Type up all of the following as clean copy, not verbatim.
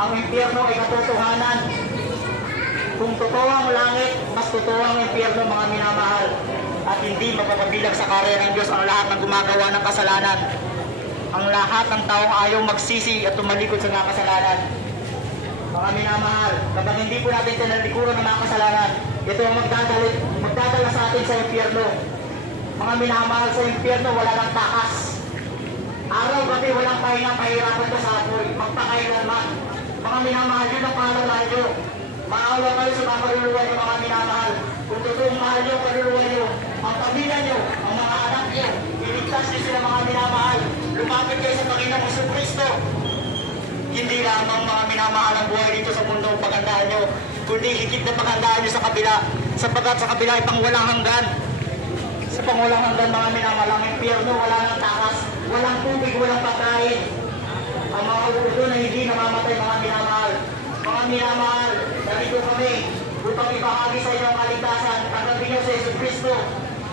ang impyerno ay katotohanan. Kung totoo ang langit, mas totoo ang impyerno, mga minamahal. At hindi mapapabilang sa karya ng Diyos ang lahat ng gumagawa ng kasalanan. Ang lahat ng taong ayaw magsisi at tumalikod sa mga kasalanan. Mga minamahal, kapag hindi po natin tinalikuran ng mga kasalanan, ito ang magdadala sa atin sa impyerno. Mga minamahal, sa impyerno wala nang takas. Araw-gabi walang pahinga, pahirapan ka sa apoy, magpakailanman. Mga minamahal, yun ang pangalan nyo. Maawa kayo sa mga kaluluwa nyo, mga minamahal. Kung totoong mahal nyo, kaluluwa nyo, ang pamilya nyo, ang mga anak nyo, iligtas nyo sila, mga minamahal. Lumapit kayo sa Panginoong Jesucristo. Hindi lamang, mga minamahal, ang buhay dito sa mundo ang paghandaan nyo, kundi higit na paghandaan nyo sa kabila, sapagkat sa kabila ay pangwalang hanggan. Sa pangwalang hanggan, mga minamahal, ang impyerno, wala nang takas, walang tubig, walang pagkain. Ang mga ulo na hindi namamatay, mga minamahal. Mga minamahal, narito kami upang ibahagi sa inyo ang kaligtasan. Tanggapin niyo sa Jesucristo.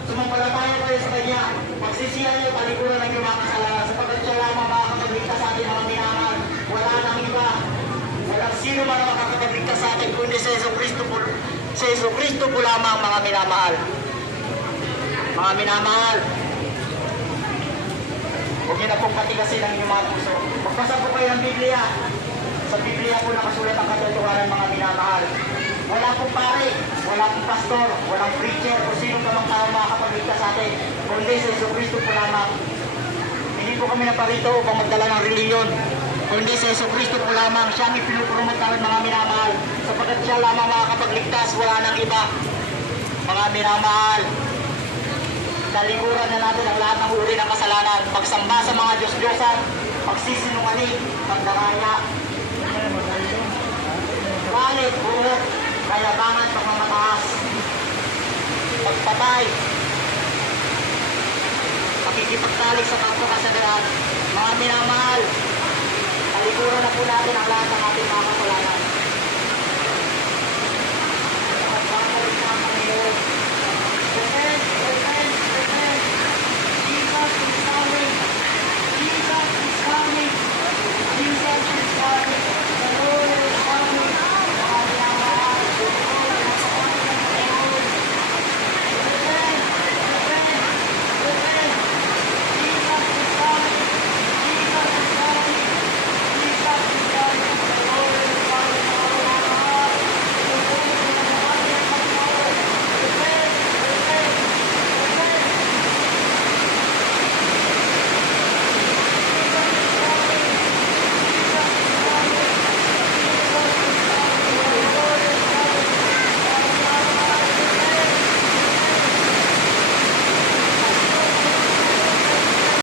Sumampalataya kayo sa Kanya. Pagsisihan niyo talikuran ng inyong mga kasalanan, sapagkat siya lamang makakapagligtas sa atin, mga minamahal. Wala nang iba. Walang sino man ang makakapagligtas sa atin kundi sa Jesucristo po. Sa Jesucristo po lamang, mga minamahal. Mga minamahal, huwag niyo na pong patigasin ang inyong mga puso. Magbasa po kayo ng Biblia. Sa Biblia po nakasulat ang katotohanan, mga minamahal. Wala pong pare, wala pong pastor, walang preacher, o sino ka mang tao makakapagligtas sa atin, kundi sa Jesucristo po lamang. Hindi po kami naparito upang magdala ng reliyon, kundi sa Jesucristo po lamang. Siya ang ipinupromote namin, mga minamahal, sapagkat siya lamang makakapagligtas, wala nang iba. Mga minamahal, talikuran na natin ang lahat ng uri ng kasalanan, pagsamba sa mga Diyos-Diyosan, pagsisinungaling, pagdaraya, galit, buhok, kalabangan, pagmamataas, pagpatay, pakikipagtalik sa kapwa-kasalanan. Mga minamahal, talikuran na po natin ang lahat ng ating mga kasalanan.